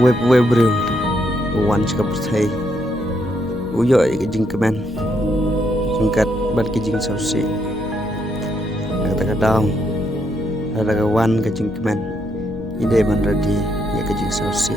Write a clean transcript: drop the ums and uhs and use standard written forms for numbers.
web brim wan chka perthai uyo ke jing kemen jingkat ban ke jing sausi kata daung ada wan ke jing kemen ide ban radi ya ke jing sausi